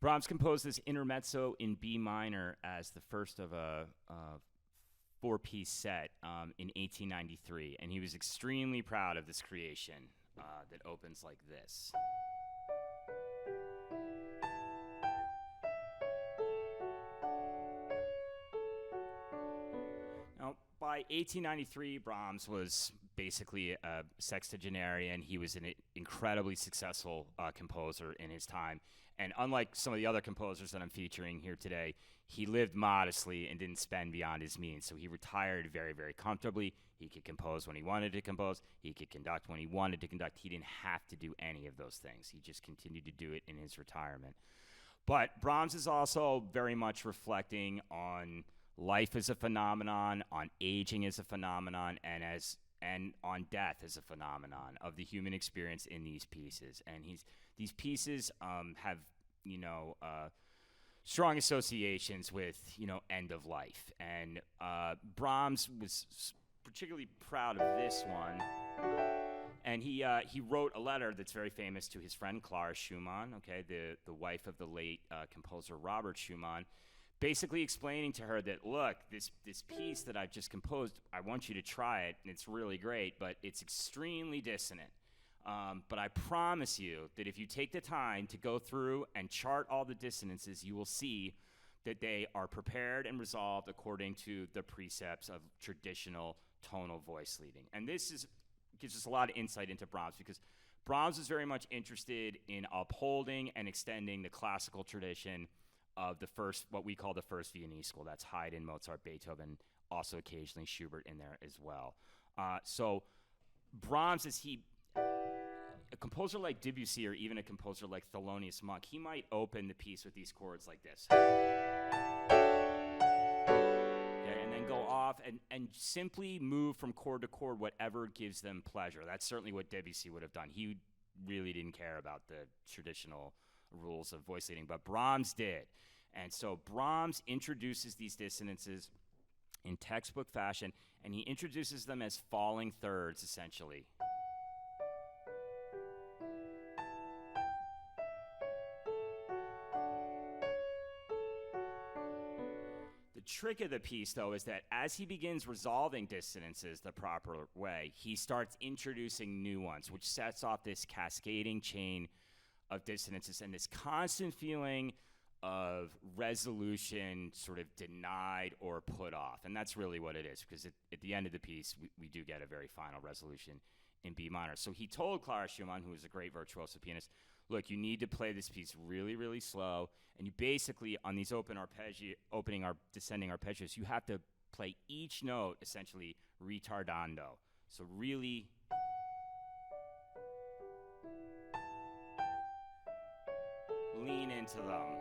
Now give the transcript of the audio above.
Brahms composed this Intermezzo in B minor as the first of a four-piece set in 1893, and he was extremely proud of this creation that opens like this. Now, by 1893, Brahms was basically a sexagenarian. He was an incredibly successful composer in his time. And unlike some of the other composers that I'm featuring here today, he lived modestly and didn't spend beyond his means. So he retired very, very comfortably. He could compose when he wanted to compose. He could conduct when he wanted to conduct. He didn't have to do any of those things. He just continued to do it in his retirement. But Brahms is also very much reflecting on life as a phenomenon, on aging as a phenomenon, and on death as a phenomenon of the human experience in these pieces. And these pieces have, strong associations with, end of life. And Brahms was particularly proud of this one. And he wrote a letter that's very famous to his friend Clara Schumann, okay, the wife of the late composer Robert Schumann, basically explaining to her that, look, this piece that I've just composed, I want you to try it, and it's really great, but it's extremely dissonant. But I promise you that if you take the time to go through and chart all the dissonances, you will see that they are prepared and resolved according to the precepts of traditional tonal voice leading. And this gives us a lot of insight into Brahms, because Brahms is very much interested in upholding and extending the classical tradition of the first, what we call the first Viennese school. That's Haydn, Mozart, Beethoven, also occasionally Schubert in there as well. So Brahms, a composer like Debussy or even a composer like Thelonious Monk, he might open the piece with these chords like this. Okay, and then go off and simply move from chord to chord, whatever gives them pleasure. That's certainly what Debussy would have done. He really didn't care about the traditional rules of voice leading, but Brahms did. And so Brahms introduces these dissonances in textbook fashion, and he introduces them as falling thirds, essentially. The trick of the piece, though, is that as he begins resolving dissonances the proper way, he starts introducing new ones, which sets off this cascading chain of dissonances and this constant feeling of resolution sort of denied or put off. And that's really what it is, because at the end of the piece, we do get a very final resolution in B minor. So he told Clara Schumann, who was a great virtuoso pianist, look, you need to play this piece really, really slow, and you basically, on these descending arpeggios, you have to play each note essentially retardando. So really lean into them.